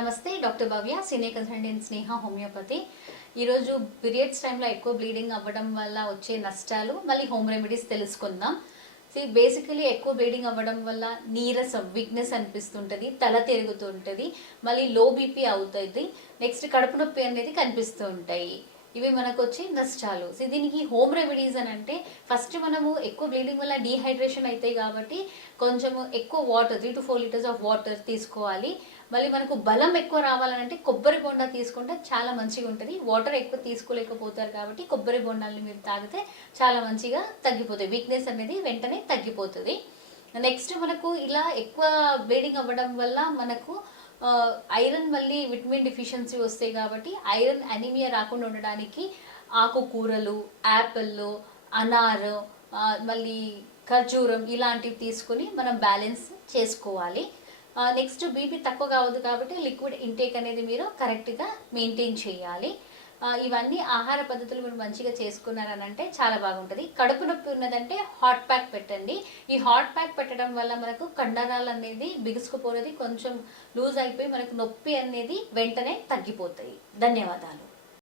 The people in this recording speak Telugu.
నమస్తే డాక్టర్ భవ్య సీనియర్ కన్సల్టెంట్ స్నేహ హోమియోపతి. ఈరోజు పీరియడ్స్ టైంలో ఎక్కువ బ్లీడింగ్ అవ్వడం వల్ల వచ్చే నష్టాలు మళ్ళీ హోమ్ రెమెడీస్ తెలుసుకుందాం. బేసికలీ ఎక్కువ బ్లీడింగ్ అవ్వడం వల్ల నీరసం వీక్నెస్ అనిపిస్తుంటుంది, తల తిరుగుతుంటుంది, మళ్ళీ లో బీపీ అవుతుంది, నెక్స్ట్ కడుపు నొప్పి అనేది కనిపిస్తూ ఉంటాయి. ఇవి మనకు వచ్చే నష్టాలు. దీనికి హోమ్ రెమెడీస్ అని అంటే ఫస్ట్ మనము ఎక్కువ బ్లీడింగ్ వల్ల డీహైడ్రేషన్ అవుతాయి కాబట్టి కొంచెము ఎక్కువ water 3 to 4 litres of water తీసుకోవాలి. మళ్ళీ మనకు బలం ఎక్కువ రావాలంటే కొబ్బరి బొండా తీసుకుంటే చాలా మంచిగా ఉంటుంది. వాటర్ ఎక్కువ తీసుకోలేకపోతారు కాబట్టి కొబ్బరి బొండాలని మీరు తాగితే చాలా మంచిగా తగ్గిపోతాయి, వీక్నెస్ అనేది వెంటనే తగ్గిపోతుంది. నెక్స్ట్ మనకు ఇలా ఎక్కువ బ్లీడింగ్ అవ్వడం వల్ల మనకు ఐరన్ మళ్ళీ విటమిన్ డిఫిషియన్సీ వస్తాయి కాబట్టి ఐరన్ అనీమియా రాకుండా ఉండడానికి ఆకుకూరలు, యాపిళ్ళు, అనారు, మళ్ళీ ఖర్జూరం ఇలాంటివి తీసుకొని మనం బ్యాలెన్స్ చేసుకోవాలి. నెక్స్ట్ బీపీ తక్కువ కావద్దు కాబట్టి లిక్విడ్ ఇంటేక్ అనేది మీరు కరెక్ట్గా మెయింటైన్ చేయాలి. ఇవన్నీ ఆహార పద్ధతులు మీరు మంచిగా చేసుకున్నారని అంటే చాలా బాగుంటుంది. కడుపు నొప్పి ఉన్నదంటే హాట్ ప్యాక్ పెట్టండి. ఈ హాట్ ప్యాక్ పెట్టడం వల్ల మనకు కండరాలు అనేది బిగుసుకుపోఅనేది కొంచెం లూజ్ అయిపోయి మనకు నొప్పి అనేది వెంటనే తగ్గిపోతాయి. ధన్యవాదాలు.